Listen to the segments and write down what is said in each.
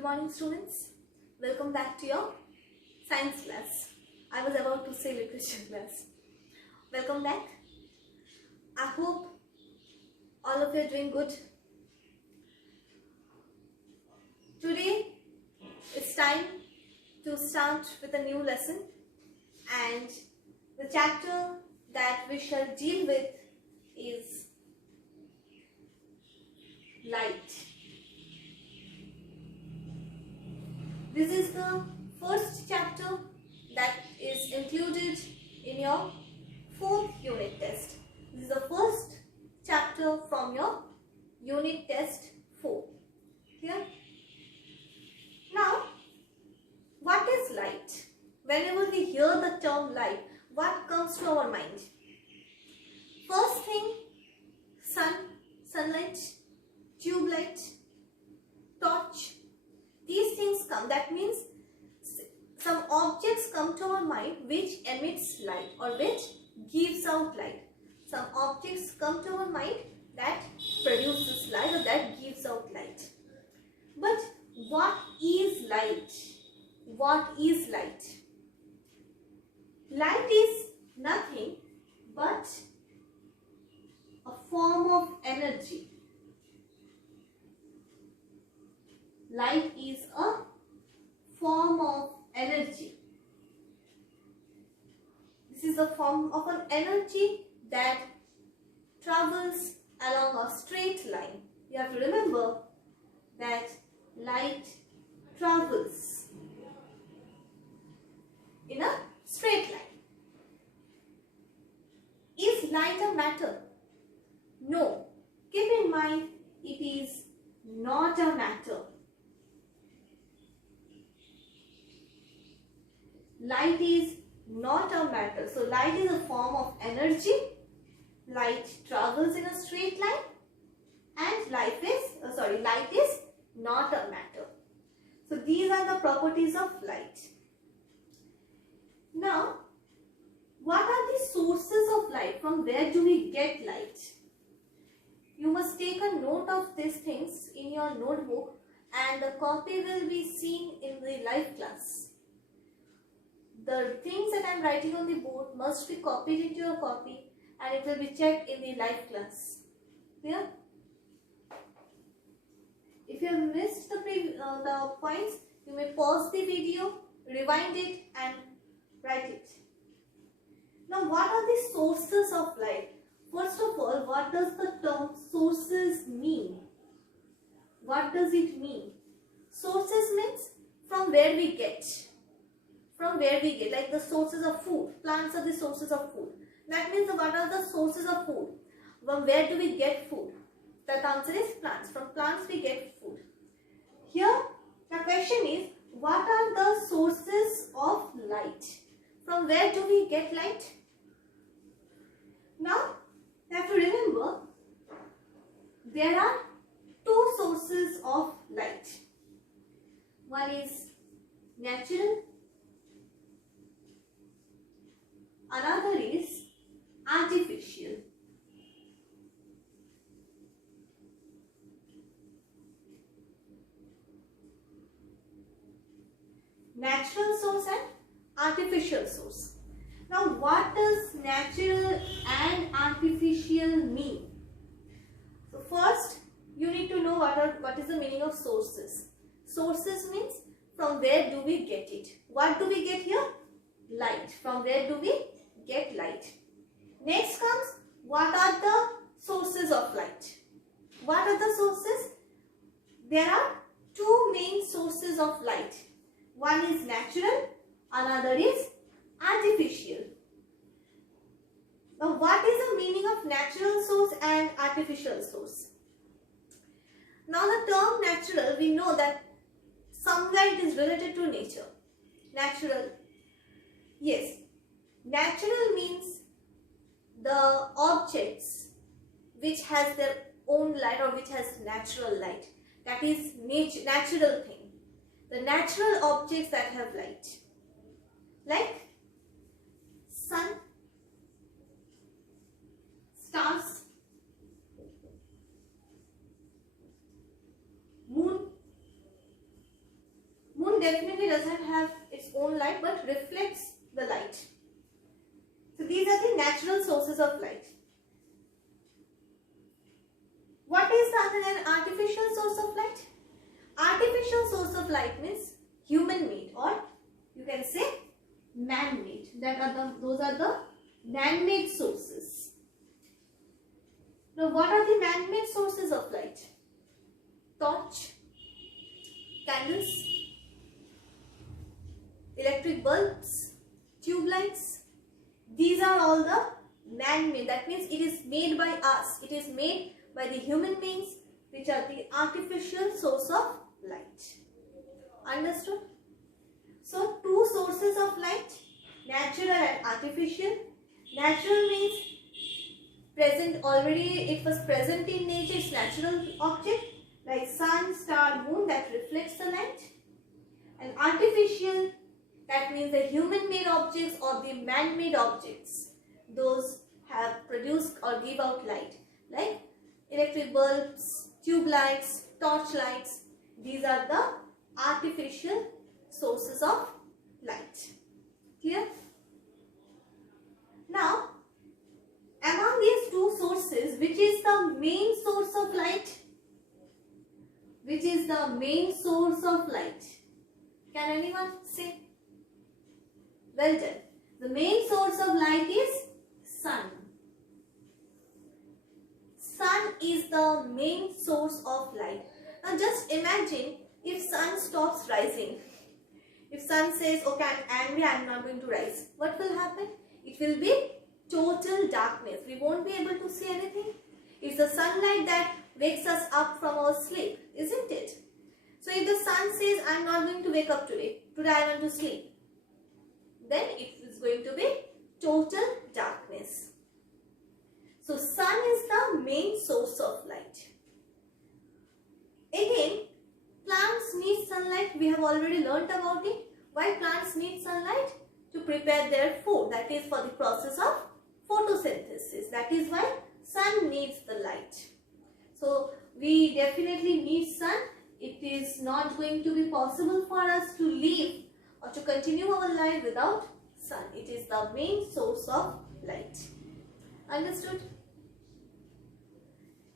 Good morning, students. Welcome back to your science class. I was about to say literature class. Welcome back. I hope all of you are doing good. Today it's time to start with a new lesson, and the chapter that we shall deal with is light. This is the first chapter that is included in your 4th unit test. This is the first chapter from your unit test 4. Clear? Now, what is light? Whenever we hear the term light, what comes to our mind? First thing, sunlight, tube light, torch. These things come. That means some objects come to our mind which emits light or which gives out light. Some objects come to our mind that produces light or that gives out light. But what is light? What is light? Light is nothing but a form of energy. Light is a form of energy. This is a form of an energy that travels along a straight line. You have to remember that light travels in a straight line. Is light a matter? No. Keep in mind, it is not a matter. Light is not a matter. So light is a form of energy. Light travels in a straight line, and light is not a matter. So these are the properties of light. Now, what are the sources of light? From where do we get light? You must take a note of these things in your notebook, and the copy will be seen in the live class. The things that I am writing on the board must be copied into your copy, and it will be checked in the live class. Clear? If you have missed the points, you may pause the video, rewind it and write it. Now, what are the sources of light? First of all, what does the term sources mean? What does it mean? Sources means from where we get. From where we get, like the sources of food. Plants are the sources of food. That means what are the sources of food? From where do we get food? The answer is plants. From plants we get food. Here the question is, what are the sources of light? From where do we get light? Now you have to remember, there are two sources of light. One is natural, another is artificial. Natural source and artificial source. Now, what does natural and artificial mean? So, first you need to know what is the meaning of sources. Sources means from where do we get it? What do we get here? Light. From where do we get light? Next comes, what are the sources of light? What are the sources? There are two main sources of light. One is natural, another is artificial. Now, what is the meaning of natural source and artificial source? Now, the term natural, we know that somewhere it is related to nature. Natural. Yes, natural means the objects which has their own light or which has natural light. That is natural thing. The natural objects that have light. Like sun, stars, moon, moon definitely doesn't have its own light but reflects the light. So these are the natural sources of light. What is an artificial source of light? Artificial source of light means human-made, or you can say man-made. Those are the man-made sources. Now, what are the man-made sources of light? Torch, candles, electric bulbs, tube lights. These are all the man-made. That means it is made by us. It is made by the human beings, which are the artificial source of light. Understood? So, two sources of light, natural and artificial. Natural means present, already it was present in nature, it's natural object like sun, star, moon that reflects the light. And artificial, that means the human-made objects or the man-made objects. Those have produced or give out light like electric bulbs, tube lights, torch lights. These are the artificial sources of light. Clear? Now, among these two sources, which is the main source of light? Which is the main source of light? Can anyone say? Well done. The main source of light is sun. Sun is the main source of light. Now just imagine if sun stops rising. If sun says, okay, I'm angry, I'm not going to rise. What will happen? It will be total darkness. We won't be able to see anything. It's the sunlight that wakes us up from our sleep, isn't it? So if the sun says, I'm not going to wake up today, I want to sleep, then it is going to be total darkness. So sun is the main source of light. Again, plants need sunlight. We have already learnt about it. Why plants need sunlight? To prepare their food. That is for the process of photosynthesis. That is why sun needs the light. So we definitely need sun. It is not going to be possible for us to live or to continue our life without sun. It is the main source of light. Understood?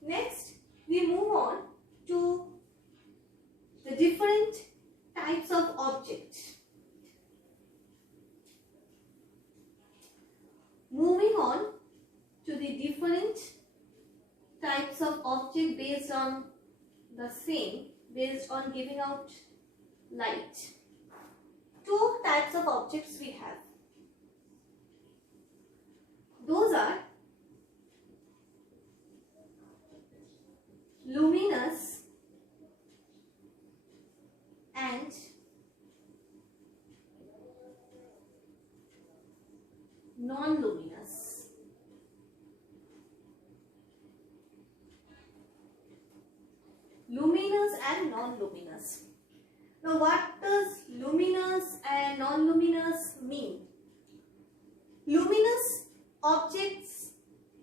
Next, we move on to the different types of objects. Moving on to the different types of object based on the same, based on giving out light. Two types of objects we have. Those are luminous and non-luminous. Luminous and non-luminous. Now what does luminous and non-luminous mean? Luminous objects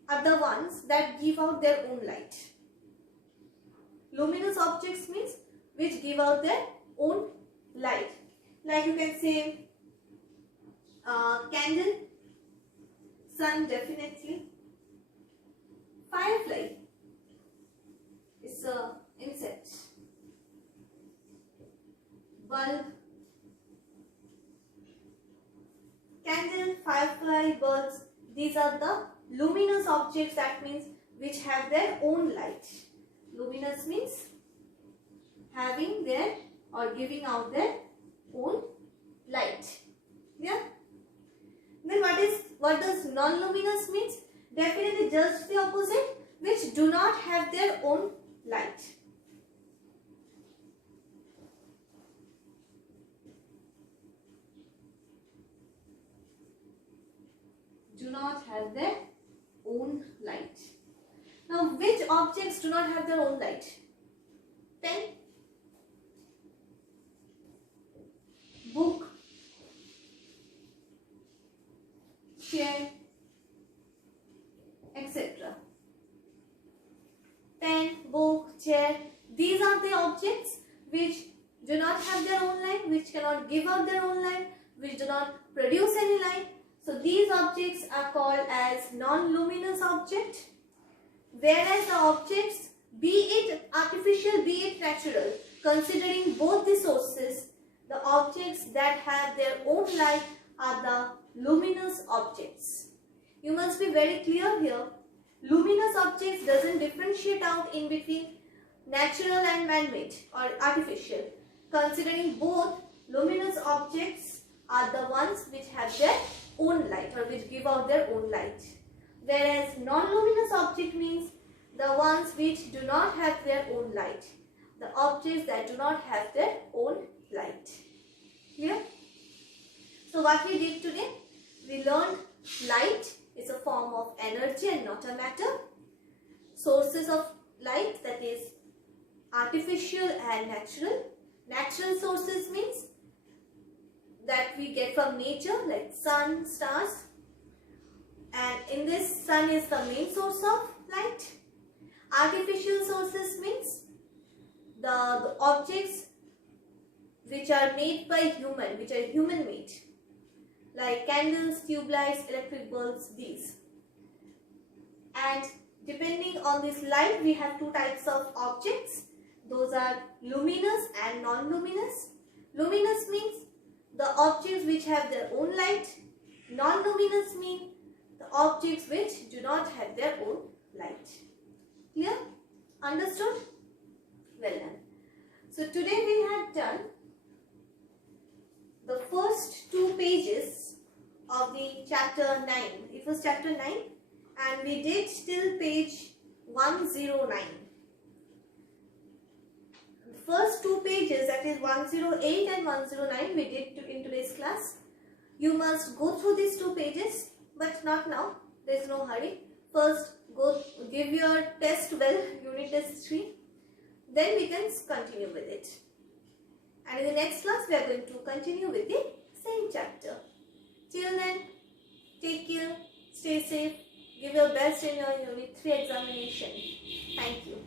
are the ones that give out their own light. Luminous objects means which give out their own light. Like you can say candle, sun definitely, firefly is a insect, bulb, candle, firefly, birds. These are the luminous objects, that means which have their own light. Luminous means having their or giving out their own light. Yeah. Then what does non-luminous means? Definitely just the opposite, which do not have their own light. Do not have their own light. Now, which objects do not have their own light? Pen, book, chair, etc. Pen, book, chair, these are the objects which do not have their own light, which cannot give out their own light, which do not produce any light. So these objects are called as non-luminous object. Whereas the objects, be it artificial, be it natural, considering both the sources, the objects that have their own light are the luminous objects. You must be very clear here. Luminous objects doesn't differentiate out in between natural and man-made or artificial. Considering both, luminous objects are the ones which have their own light or which give out their own light. Whereas non-luminous object means the ones which do not have their own light. The objects that do not have their own light. Clear? So what we did today? We learned light is a form of energy and not a matter. Sources of light, that is artificial and natural. Natural sources means that we get from nature, like sun, stars, and in this sun is the main source of light. Artificial sources means the objects which are made by human, which are human made, like candles, tube lights, electric bulbs, these. And depending on this light, we have two types of objects. Those are luminous and non-luminous. Luminous means the objects which have their own light. Non-luminous mean the objects which do not have their own light. Clear? Understood? Well done. So today we had done the first 2 pages of the chapter 9. It was chapter 9 and we did till page 109. The first 2 pages, that is 108 and 109, we did in today's class. You must go through these 2 pages, but not now. There is no hurry. First, go give your test well, unit test 3. Then we can continue with it. And in the next class, we are going to continue with the same chapter. Till then, take care, stay safe, give your best in your unit 3 examination. Thank you.